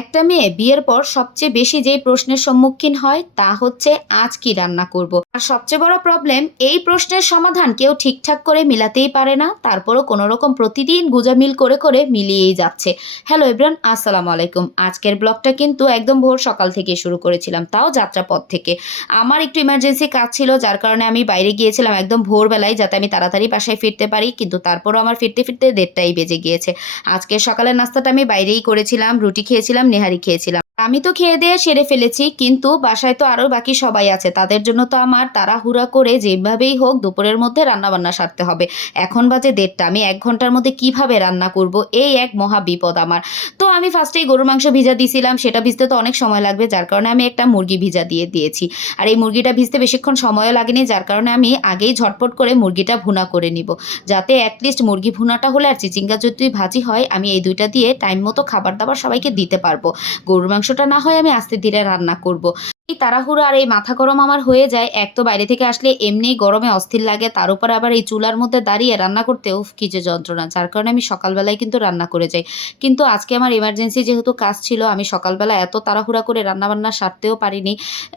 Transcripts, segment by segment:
একটা মেয়ে বিয়ের পর সবচেয়ে বেশি যেই প্রশ্নের সম্মুখীন হয় তা হচ্ছে আজ কি রান্না করব। আর সবচেয়ে বড় প্রবলেম এই প্রশ্নের সমাধান কেউ ঠিকঠাক করে মিলাতেই পারে না, তারপরও কোনো রকম প্রতিদিন গুজামিল করে করে মিলিয়েই যাচ্ছে। হ্যালো এভরিওয়ান, আসসালামু আলাইকুম। আজকের ব্লগটা কিন্তু একদম ভোর সকাল থেকে শুরু করেছিলাম, তাও যাত্রাপথ থেকে। আমার একটু ইমার্জেন্সি কাজ ছিল, যার কারণে আমি বাইরে গিয়েছিলাম একদম ভোরবেলায়, যাতে আমি তাড়াতাড়ি বাসায় ফিরতে পারি, কিন্তু তারপরও আমার ফিরতে ফিরতে 1:30টাই বেজে গিয়েছে। আজকে সকালের নাস্তাটা আমি বাইরেই করেছিলাম, রুটি খেয়েছিলাম, নেহারি খেয়েছিলাম। আমি তো খেয়ে দিয়ে সেরে ফেলেছি, কিন্তু বাসায় তো আরও বাকি সবাই আছে, তাদের জন্য তো আমার তাড়াহুড়া করে যেভাবেই হোক দুপুরের মধ্যে রান্নাবান্না সারতে হবে। এখন বাজে 1:30, আমি 1 ঘন্টার মধ্যে কিভাবে রান্না করব, এই এক মহা বিপদ আমার। তো আমি ফার্স্টেই গরুর মাংস ভিজা দিয়েছিলাম, সেটা ভিজতে তো অনেক সময় লাগবে, যার কারণে আমি একটা মুরগি ভিজা দিয়ে দিয়েছি। আর এই মুরগিটা ভিজতে বেশিক্ষণ সময়ও লাগেনি, যার কারণে আমি আগেই ঝটপট করে মুরগিটা ভুনা করে নিব, যাতে অ্যাটলিস্ট মুরগি ভুনাটা হলে আর চিচিঙ্গা যদি ভাজি হয়, আমি এই দুইটা দিয়ে টাইম মতো খাবার দাবার সবাইকে দিতে পারবো। গরুর মাংসটা না হয় আমি আস্তে ধীরে রান্না করব। এই তাড়াহুড়ো আর এই মাথা গরম আমার হয়ে যায়। এক তো বাইরে থেকে আসলে এমনিই গরমে অস্থির লাগে, তার উপর আবার এই চুলার মধ্যে দাঁড়িয়ে রান্না করতে উফ কি যে যন্ত্রণা, যার কারণে আমি সকালবেলায় কিন্তু রান্না করে যাই। কিন্তু আজকে আমার এমার্জেন্সি যেহেতু কাজ ছিল, আমি সকালবেলা এত তাড়াহুড়া করে রান্নাবান্না সারতেও পারিনি।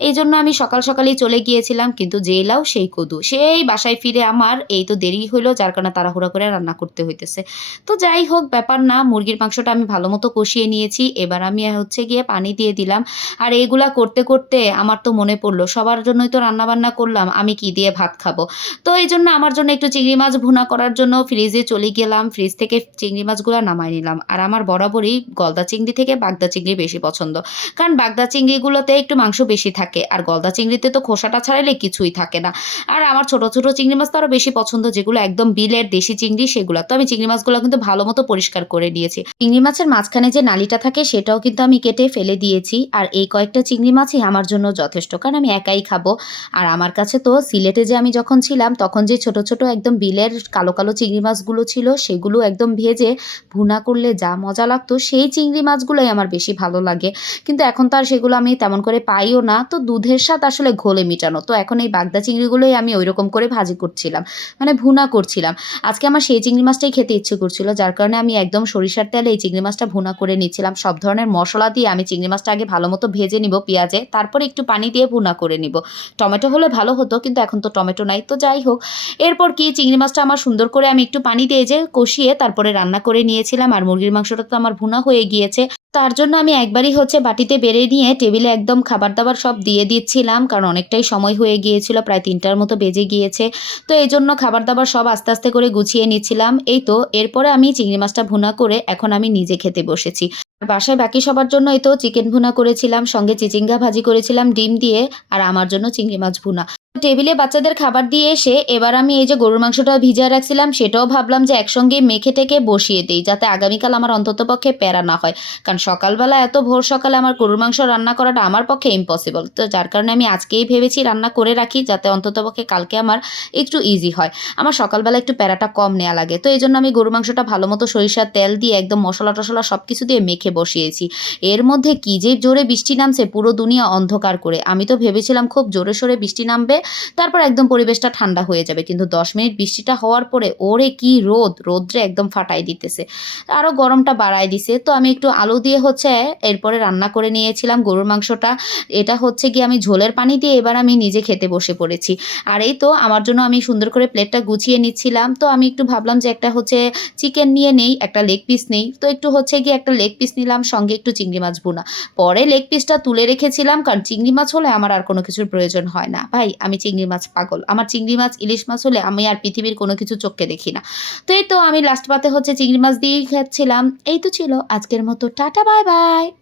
এই জন্য আমি সকাল সকালেই চলে গিয়েছিলাম, কিন্তু যেই লাউ সেই কদু, সেই বাসায় ফিরে আমার এই তো দেরি হইলো, যার কারণে তাড়াহুড়া করে রান্না করতে হইতেছে। তো যাই হোক, ব্যাপার না, মুরগির মাংসটা আমি ভালো মতো কষিয়ে নিয়েছি। এবার আমি হচ্ছে গিয়ে পানি দিয়ে দিলাম। আর এইগুলা করতে করতে আমার তো মনে পড়লো সবার জন্যই তো রান্নাবান্না করলাম, আমি কি দিয়ে ভাত খাবো। তো এই জন্য আমার জন্য একটু চিংড়ি মাছ ভুনা করার জন্য ফ্রিজে চলে গেলাম, ফ্রিজ থেকে চিংড়ি মাছগুলো নামাই নিলাম। আর আমার বরাবরই গলদা চিংড়ি থেকে বাগদা চিংড়ি বেশি পছন্দ, কারণ বাগদা চিংড়িগুলোতে একটু মাংস বেশি থাকে, আর গলদা চিংড়িতে তো খোসাটা ছাড়াইলে কিছুই থাকে না। আর আমার ছোট ছোট চিংড়ি মাছ তো আরো বেশি পছন্দ, যেগুলো একদম বিলের দেশি চিংড়ি সেগুলো। তো আমি চিংড়ি মাছগুলো কিন্তু ভালো মতো পরিষ্কার করে নিয়েছি। চিংড়ি মাছের মাঝখানে যে নালিটা থাকে সেটাও কিন্তু আমি কেটে ফেলে দিয়েছি। আর এই কয়েকটা চিংড়ি মাছই আমার জন্য যথেষ্ট, কারণ আমি একাই খাবো। আর আমার কাছে তো সিলেটে যে আমি যখন ছিলাম তখন যে ছোট ছোট একদম বিলের কালো কালো চিংড়ি মাছগুলো ছিল, সেগুলো একদম ভেজে ভুনা করলে যা মজা লাগতো, সেই চিংড়ি মাছগুলোই আমার বেশি ভালো লাগে। কিন্তু এখন তো আর সেগুলো আমি তেমন করে পাইও না, তো দুধের স্বাদ আসলে ঘোলে মিটানো। তো এখন এই বাগদা চিংড়িগুলোই আমি ওইরকম করে ভাজি করছিলাম, মানে ভুনা করছিলাম। আজকে আমার সেই চিংড়ি মাছটাই খেতে ইচ্ছে করছিল, যার কারণে আমি একদম সরিষার তেলে এই চিংড়ি মাছটা ভুনা করে নিচ্ছিলাম। সব ধরনের মশলা দিয়ে আমি চিংড়ি মাছটা আগে ভালো মতো ভেজে নিব পেঁয়াজে, তারপরে একটু পানি দিয়ে ভুনা করে নিব। টমেটো হলে ভালো হতো, কিন্তু এখন তো টমেটো নাই। তো যাই হোক, এরপর কি চিংড়ি মাছটা আমার সুন্দর করে আমি একটু পানি দিয়ে যে কষিয়ে তারপরে রান্না করে নিয়েছিলাম। আর মুরগির মাংসটা তো আমার ভুনা হয়ে গিয়েছে, তার জন্য আমি একবারই হচ্ছে বাটিতে বেড়ে নিয়ে টেবিলে একদম খাবার দাবার সব দিয়ে দিচ্ছিলাম, কারণ অনেকটাই সময় হয়ে গিয়েছিল, প্রায় 3টার মতো বেজে গিয়েছে। তো এই জন্য খাবার দাবার সব আস্তে আস্তে করে গুছিয়ে নিচ্ছিলাম। এই তো এরপরে আমি চিংড়ি মাছটা ভুনা করে এখন আমি নিজে খেতে বসেছি। আর বাসায় বাকি সবার জন্য এই তো চিকেন ভুনা করেছিলাম, সঙ্গে চিচিঙ্গা ভাজি করেছিলাম ডিম দিয়ে, আর আমার জন্য চিংড়ি মাছ ভুনা। টেবিলে বাচ্চাদের খাবার দিয়ে এসে এবার আমি এই যে গরুর মাংসটা ভিজিয়ে রাখছিলাম, সেটাও ভাবলাম যে একসঙ্গে মেখে টেকে বসিয়ে দিই, যাতে আগামীকাল আমার অন্ততপক্ষে প্যারা না হয়। কারণ সকালবেলা এত ভোর সকালে আমার গরুর মাংস রান্না করাটা আমার পক্ষে ইম্পসিবল। তো যার কারণে আমি আজকেই ভেবেছি রান্না করে রাখি, যাতে অন্ততপক্ষে কালকে আমার একটু ইজি হয়, আমার সকালবেলা একটু প্যারাটা কম নেওয়া লাগে। তো এই জন্য আমি গরুর মাংসটা ভালো মতো সরিষার তেল দিয়ে একদম মশলা টশলা সব কিছু দিয়ে মেখে বসিয়েছি। এর মধ্যে কি যে জোরে বৃষ্টি নামছে, পুরো দুনিয়া অন্ধকার করে। আমি তো ভেবেছিলাম খুব জোরে সোরে বৃষ্টি নামবে, তারপর একদম পরিবেশটা ঠান্ডা হয়ে যাবে, কিন্তু 10 মিনিট বৃষ্টিটা হওয়ার পরে ওরে কি রোদ, রোদ্রে একদম ফাটাই দিতেছে, আরও গরমটা বাড়ায় দিছে। তো আমি একটু আলু দিয়ে হচ্ছে এরপরে রান্না করে নিয়েছিলাম গরুর মাংসটা। এটা হচ্ছে গিয়ে আমি ঝোলের পানি দিয়ে এবার আমি নিজে খেতে বসে পড়েছি। আর এই তো আমার জন্য আমি সুন্দর করে প্লেটটা গুছিয়ে নিচ্ছিলাম। তো আমি একটু ভাবলাম যে একটা হচ্ছে চিকেন নিয়ে নেই, একটা লেগ পিস নেই। তো একটু হচ্ছে গিয়ে একটা লেগ পিস নিলাম, সঙ্গে একটু চিংড়ি মাছ ভুনা। পরে লেগ পিসটা তুলে রেখেছিলাম, কারণ চিংড়ি মাছ হলে আমার আর কোনো কিছুর প্রয়োজন হয় না। ভাই আমি চিংড়ি মাছ পাগল, আমার চিংড়ি মাছ ইলিশ মাছ হলে আমি আর পৃথিবীর কোনো কিছু চোখে দেখি না। তো এই তো আমি লাস্ট পাতে হচ্ছে চিংড়ি মাছ দিয়েই খাচ্ছিলাম। এই তো ছিল আজকের মতো, টাটা বাই বাই।